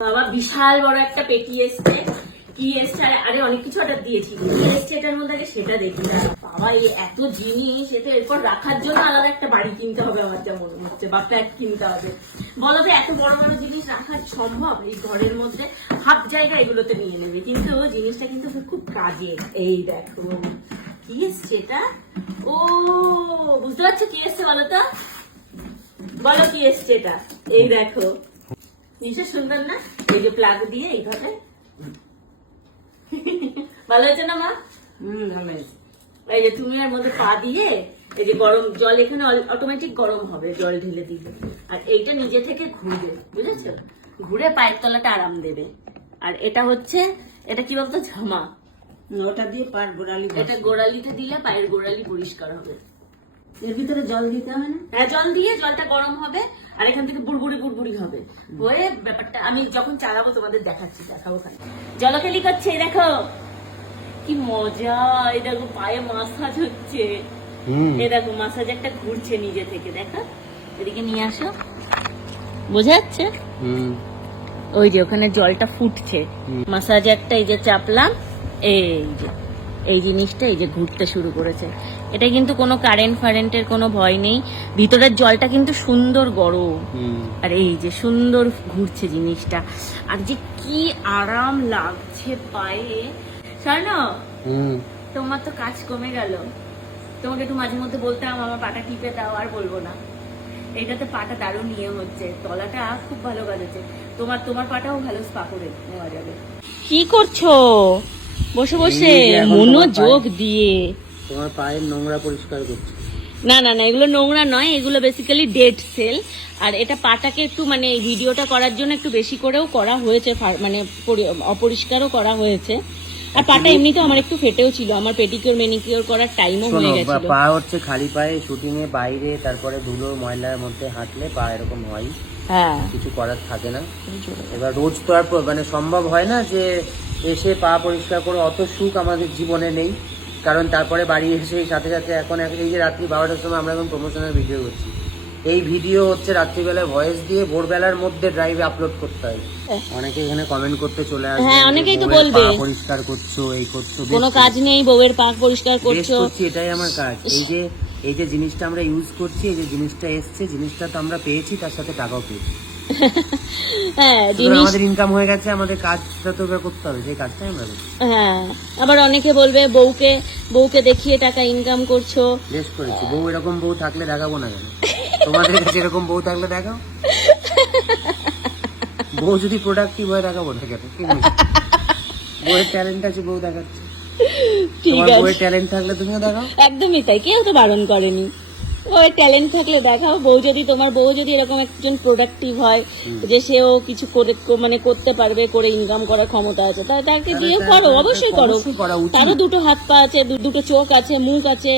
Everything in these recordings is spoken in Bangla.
বাবা বিশাল বড় একটা পেটি এসছে। কি এসছে? আরে অনেক কিছু অর্ডার দিয়েছি। কি এসছে এটার মধ্যে? আগে সেটা দেখি না। বাবা এই এত জিনিস, এটা এরপর রাখার জন্য আলাদা একটা বাড়ি কিনতে হবে আমার যা মনে হচ্ছে, বা ফ্ল্যাট কিনতে হবে। বলো তো এত বড় বড় জিনিস রাখা সম্ভব? এই ঘরের মধ্যে হাফ জায়গা এগুলোতে নিয়ে নেবে, কিন্তু জিনিসটা কিন্তু খুব কাজে। এই দেখো কি এসছে এটা। ও বুঝতে পারছো কি এসছে? বলো তো, বলো কি এসছে এটা। এই দেখো, জিনিসটা সুন্দর না? এই যে প্লাগ দিয়ে এইভাবে। ভালো হয়েছে না মা? ভালো হয়েছে। এই যে তুমি এর মধ্যে পা দিয়ে, এই যে গরম জল এখানে অটোমেটিক গরম হবে জল ঢেলে দিবে, আর এইটা নিজে থেকে ঘুরবে, বুঝেছো? ঘুরে পায়ের তলাটা আরাম দেবে। আর এটা হচ্ছে, এটা কি বলতো, ঝামা। ওটা দিয়ে পার গোড়ালি, এটা গোড়ালিতে দিলে পায়ের গোড়ালি পরিষ্কার হবে। এর ভিতরে জল দিতে হবে না? হ্যাঁ, জল দিয়ে জলটা গরম হবে, আর এখান থেকে বুড়বুড়ি বুড়বুড়ি হবে। হয়ে ব্যাপারটা আমি যখন চালাবো তোমাদের দেখাচ্ছি, দেখাবো খালি। জলকেলি করছে, এই দেখো কি মজা। এই দেখো পায়ে মাসাজ হচ্ছে। এই দেখো মাসাজ একটা ঘুরছে নিজে থেকে, দেখো। এদিকে নিয়ে আসো, বোঝা যাচ্ছে? ওই যে ওখানে জলটা ফুটছে, মাসাজ একটা। এই যে চাপলাম, এই যে এই জিনিসটা এই যে ঘুরতে শুরু করেছে। এটা কিন্তু কোনো কারেন্ট ফারেন্টের কোনো ভয় নেই। ভিতরের জলটা কিন্তু সুন্দর গরম, আর এই যে সুন্দর ঘুরছে জিনিসটা। আর যে কি আরাম লাগছে পায়ে। শোনো, তোমার তো কাজ কমে গেল। তোমাকে একটু মাঝে মধ্যে বলতাম আমার পাটা টিপে দাও, আর বলবো না। এইটাতে পাটা দারুণ নিয়ে হচ্ছে, তলাটা খুব ভালো কাজ হচ্ছে। তোমার পাটাও ভালো স্পা করে নেওয়া যাবে। কি করছো বসে বসে মনোযোগ দিয়ে? তোমার পায়ের নোংরা পরিষ্কার করছে। না না না, এগুলো নোংরা নয়, এগুলো বেসিক্যালি ডেড সেল। আর এটা পাটাকে একটু মানে এই ভিডিওটা করার জন্য একটু বেশি করেও করা হয়েছে, মানে অপরিষ্কারও করা হয়েছে। আর পাটা এমনিতেও আমার একটু ফেটেও ছিল, আমার পেডিকিউর ম্যানিকিউর করার টাইমও হয়ে গেছিল। পা হচ্ছে খালি পায়ে শুটিং এ বাইরে, তারপরে ধুলো ময়লার মধ্যে হাঁটলে পা এরকম হয়। হ্যাঁ, কিছু করার থাকে না। এবার রোজ তো আর মানে সম্ভব হয় না যে এসে পা পরিষ্কার করে, অত সুখ আমাদের জীবনে নেই। কারণ তারপরে বাড়ি এসে সাথে সাথে এখন এই যে রাত্রি 12টার সময় আমরা এখন প্রমোশনের ভিডিও করছি, এই ভিডিও হচ্ছে রাত্রিবেলায় ভয়েস দিয়ে ভোরবেলার মধ্যে ড্রাইভে আপলোড করতে হয়। অনেকে এখানে কমেন্ট করতে চলে আসে, হ্যাঁ অনেকেই তো বলবে পরিষ্কার করছো, এই করছো, কোনো কাজ নেই, বউয়ের পা পরিষ্কার করছো। এটাই আমার কাজ। এই যে জিনিসটা আমরা ইউজ করছি, এই যে জিনিসটা এসছে, জিনিসটা তো আমরা পেয়েছি, তার সাথে টাকাও পেয়েছি। হ্যাঁ, আমাদের ইনকাম হয়ে গেছে, আমাদের কাজটা তো করতে হবে, সেই কাজটাই আমরা করছি। হ্যাঁ, আবার অনেকে বলবে বউকে দেখিয়ে টাকা ইনকাম করছো। বেশ করেছি। বউ এরকম বউ থাকলে দেখাবো না কেন? তোমাদের কাছে এরকম বউ থাকলে দেখাও। বউ যদি প্রোডাক্টিভ হয় দেখাবো না কেন? বউয়ের ট্যালেন্ট আছে, বউ দেখাচ্ছে। তোমার বউয়ের ট্যালেন্ট থাকলে তুমিও দেখাও। একদমই তাই, কেউ তো বারণ করেনি। ওই ট্যালেন্ট থাকলে দেখাও। তোমার বউ যদি এরকম একজন প্রোডাক্টিভ হয়, যে সেও কিছু করে মানে করতে পারবে, করে ইনকাম করার ক্ষমতা আছে, তাহলে তাকে দিয়ে করো, অবশ্যই করো। তারও দুটো হাত পা আছে, দুটো চোখ আছে, মুখ আছে,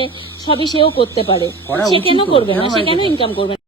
সবই সেও করতে পারে। সে কেন করবে না? সে কেন ইনকাম করবে না?